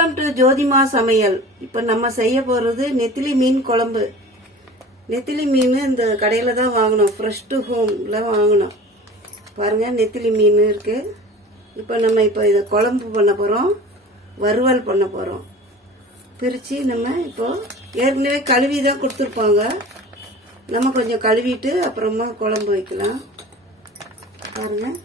Welcome to ஜோதிமா சமையல். இப்போ நம்ம செய்ய போகிறது நெத்திலி மீன் குழம்பு. நெத்திலி மீன் இந்த கடையில் தான் வாங்கினோம் ஃப்ரெஷ் டு ஹோமில் வாங்கினோம் பாருங்கள் நெத்திலி மீன் இருக்குது இப்போ நம்ம இப்போ இதை குழம்பு பண்ண போகிறோம் வறுவல் பண்ண போகிறோம் பிரித்து நம்ம இப்போது ஏற்கனவே கழுவி தான் கொடுத்துருப்பாங்க. நம்ம கொஞ்சம் கழுவிட்டு அப்புறமா குழம்பு வைக்கலாம். பாருங்கள்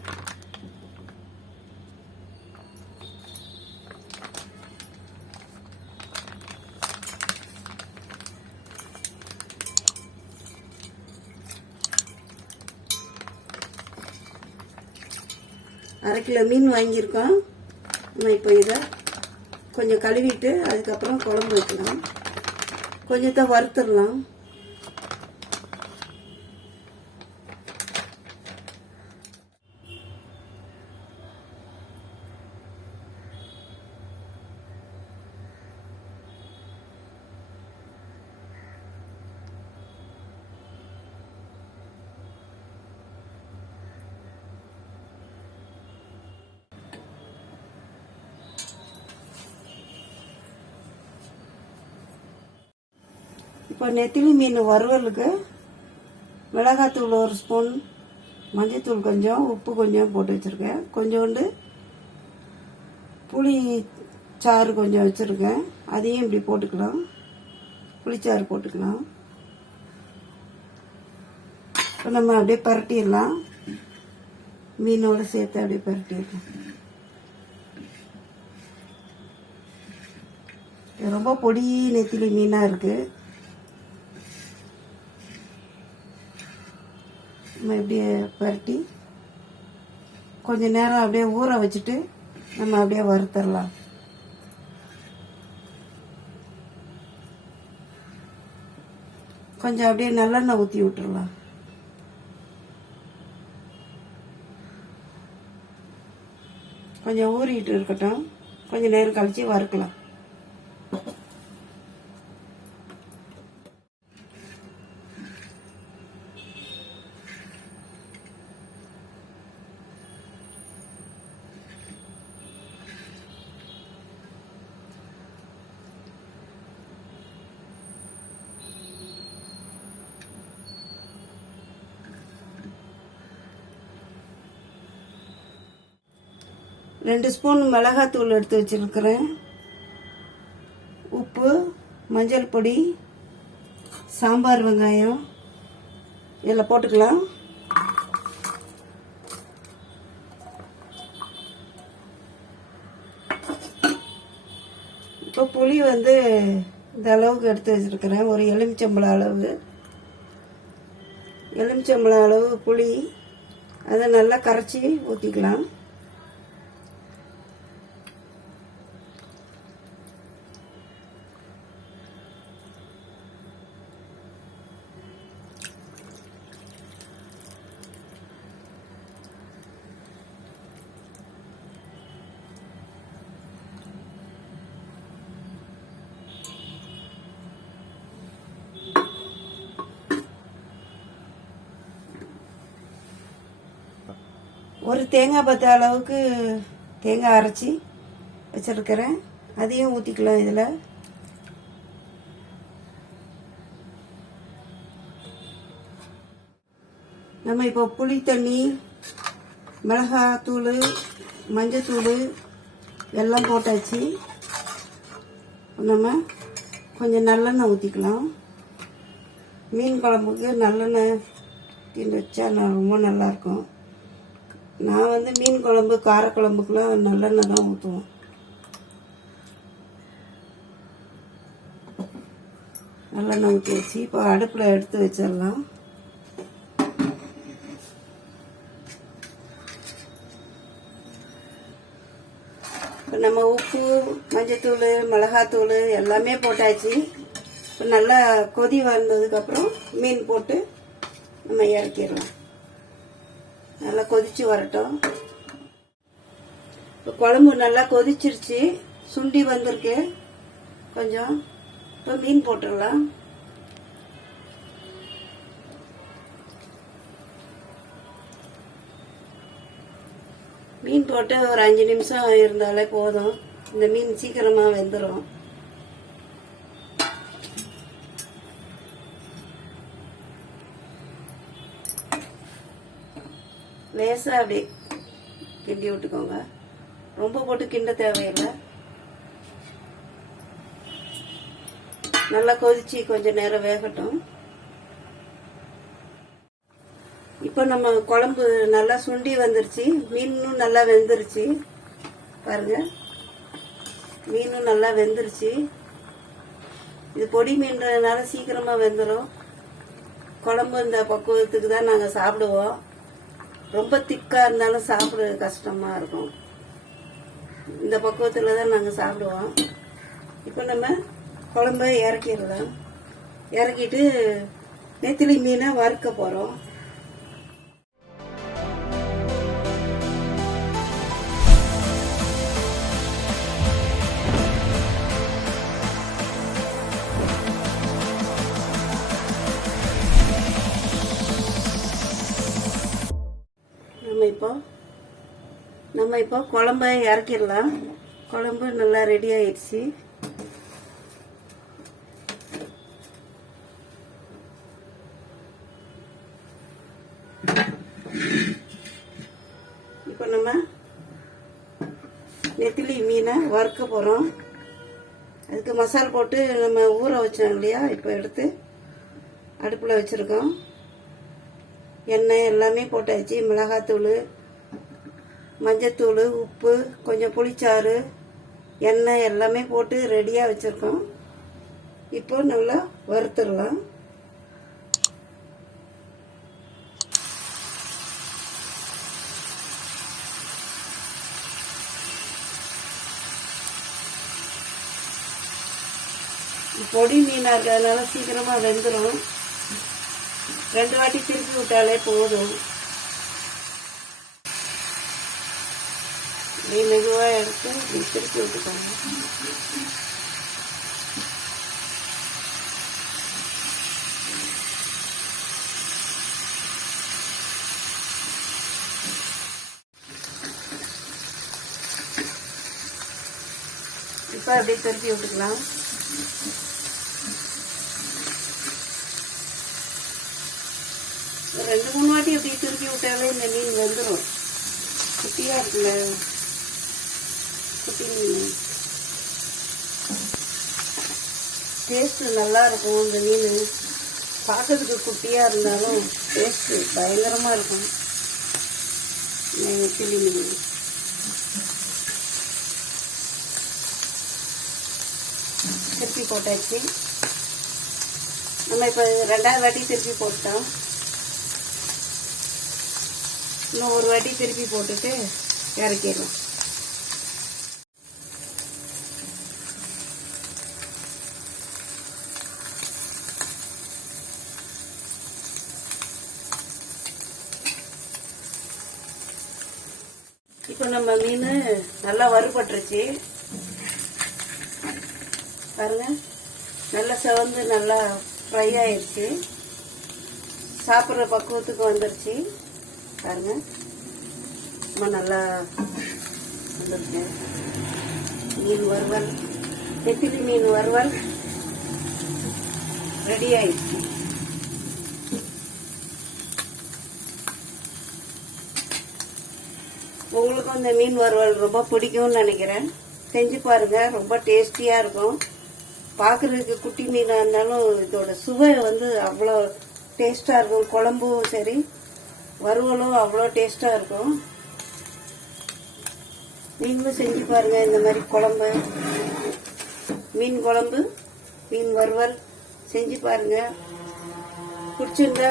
அரை கிலோ மீன் வாங்கியிருக்கோம். நம்ம இப்போ இதை கொஞ்சம் கழுவிட்டு அதுக்கப்புறம் குழம்பு வைக்கலாம். கொஞ்சத்தை வறுத்துடலாம். இப்போ நெத்திலி மீன் வறுவலுக்கு மிளகாத்தூள் ஒரு ஸ்பூன் மஞ்சத்தூள் கொஞ்சம் உப்பு கொஞ்சம் போட்டு வச்சுருக்கேன். கொஞ்சோண்டு புளி சாறு கொஞ்சம் வச்சுருக்கேன். அதையும் இப்படி போட்டுக்கலாம். புளிச்சாறு போட்டுக்கலாம். இப்போ நம்ம அப்படியே பரட்டிடலாம். மீனோட சேர்த்து அப்படியே பரட்டிடலாம். ரொம்ப பொடி நெத்திலி மீனாக இருக்குது நம்ம இப்படியே பரட்டி கொஞ்ச நேரம் அப்படியே ஊற வச்சுட்டு நம்ம அப்படியே வறுத்தரலாம். கொஞ்சம் அப்படியே நல்லெண்ணெய் ஊற்றி விட்டுறலாம் கொஞ்சம் ஊறிட்டு இருக்கட்டும். கொஞ்சம் நேரம் கழித்து வறுக்கலாம். ரெண்டு ஸ்பூன் மிளகாத்தூள் எடுத்து வச்சுருக்கிறேன். உப்பு மஞ்சள் பொடி சாம்பார் வெங்காயம். இதில் போட்டுக்கலாம். இப்போ புளி வந்து இந்த அளவுக்கு எடுத்து வச்சுருக்கிறேன். ஒரு எலுமிச்சம்பழம் அளவு. எலுமிச்சம்பழம் அளவு புளி. அதை நல்லா கரைச்சி ஊற்றிக்கலாம் ஒரு தேங்காய் பத்து அளவுக்கு தேங்காய் அரைச்சி வச்சிருக்கிறேன். அதையும் ஊற்றிக்கலாம் இதில். நம்ம இப்போ புளி தண்ணி மிளகாத்தூள் மஞ்சத்தூள் எல்லாம் போட்டாச்சு. நம்ம கொஞ்சம் நல்லெண்ணெய் ஊற்றிக்கலாம் மீன் குழம்புக்கு நல்லெண்ணெய் தீண்டு வச்சா ரொம்ப நல்லாயிருக்கும் நான் வந்து மீன் குழம்பு காரக்குழம்புக்குலாம் நல்லெண்ணெய் தான் ஊற்றுவோம் நல்லெண்ணெய் ஊற்றி வச்சு இப்போ அடுப்பில் எடுத்து வச்சிடலாம். இப்போ நம்ம உப்பு மஞ்சத்தூள் மிளகாத்தூள் எல்லாமே போட்டாச்சு. இப்போ நல்லா கொதி வந்ததுக்கப்புறம் மீன் போட்டு நம்ம இறக்கிடலாம். நல்லா கொதிச்சு வரட்டும். இப்போ குழம்பு நல்லா கொதிச்சிருச்சு. சுண்டி வந்திருக்கு. கொஞ்சம். இப்போ மீன் போட்டுடலாம். மீன் போட்டு ஒரு அஞ்சு நிமிஷம் இருந்தாலே போதும். இந்த மீன் சீக்கிரமாக வெந்துடும் லேசாக அப்படி கிண்டி விட்டுக்கோங்க. ரொம்ப போட்டு கிண்ட தேவையில்லை. நல்லா கொதிச்சு கொஞ்சம் நேரம் வேகட்டும். இப்போ நம்ம குழம்பு நல்லா சுண்டி வந்துருச்சு. மீனும் நல்லா வெந்துருச்சு. பாருங்க. மீனும் நல்லா வெந்துருச்சு. இது பொடி மீன்றதுனால சீக்கிரமாக வெந்துடும் குழம்பு இந்த பக்குவத்துக்கு தான் நாங்கள் சாப்பிடுவோம். ரொம்ப திக்கா இருந்தாலும் சாப்பிட கஷ்டமா இருக்கும். இந்த பக்குவத்தில் தான் நாங்கள் சாப்பிடுவோம். இப்போ நம்ம குழம்ப இறக்கிடலாம். இறக்கிட்டு நெத்திலி மீனை வறுக்க போகிறோம் நம்ம இப்போ? குழம்ப இறக்கிடலாம். குழம்பு நல்லா ரெடி ஆயிடுச்சு. இப்போ நம்ம நெத்திலி மீனை வறுக்க போகிறோம் அதுக்கு மசாலா போட்டு நம்ம ஊற வச்சோம் இல்லையா? இப்போ எடுத்து அடுப்பில் வச்சுருக்கோம். எண்ணெய் எல்லாமே போட்டாச்சு. மிளகாத்தூள் மஞ்சத்தூள் உப்பு கொஞ்சம் புளிச்சாறு எண்ணெய் எல்லாமே போட்டு ரெடியாக வச்சுருக்கோம். இப்போ நல்லா வறுத்துடலாம். பொடி மீனாக இருக்கிறதுனால சீக்கிரமாக வெந்துடும் ரெண்டு வாட்டி திருப்பி விட்டாலே போதும். இப்படி மெதுவாக எடுத்து இப்படி திருப்பி விட்டுக்கோங்க. இப்போ அப்படியே திருப்பி விட்டுக்கலாம். ரெண்டு மூணு வாட்டி அப்படி திருப்பி விட்டாலே இந்த மீன் வந்துடும் குட்டியாக இருக்குல்ல. மீன் டேஸ்ட்டு நல்லா இருக்கும் இந்த மீன். பார்க்கறதுக்கு குட்டியாக இருந்தாலும் டேஸ்ட்டு பயங்கரமாக இருக்கும். கிளி மீன்? திருப்பி போட்டாச்சு. நம்ம இப்போ ரெண்டாவது வாட்டி திருப்பி போட்டோம். இன்னும் ஒரு வாட்டி திருப்பி போட்டுட்டு இறக்கிடலாம். இப்போ நம்ம மீன் நல்லா வறுபட்டுருச்சு. பாருங்க. நல்லா செவந்து நல்லா ஃப்ரை ஆயிடுச்சு சாப்பிட்ற பக்குவத்துக்கு வந்துருச்சு. பாருங்க. ரொம்ப நல்லா வந்துருச்சு. மீன் வறுவல். நெத்திலி மீன் வறுவல். ரெடி ஆயிடுச்சு இந்த மீன் வறுவல் ரொம்ப பிடிக்கும்னு நினைக்கிறேன். செஞ்சு பாருங்க ரொம்ப டேஸ்டியாக இருக்கும். பார்க்குறதுக்கு குட்டி மீனாக இருந்தாலும் இதோட சுவை வந்து அவ்வளோ டேஸ்ட்டாக இருக்கும். குழம்பும் சரி வறுவலும் அவ்வளோ டேஸ்ட்டாக இருக்கும். நீங்களும் செஞ்சு பாருங்கள் இந்த மாதிரி குழம்பு. மீன் குழம்பு மீன் வறுவல் செஞ்சு பாருங்கள் பிடிச்சிருந்தா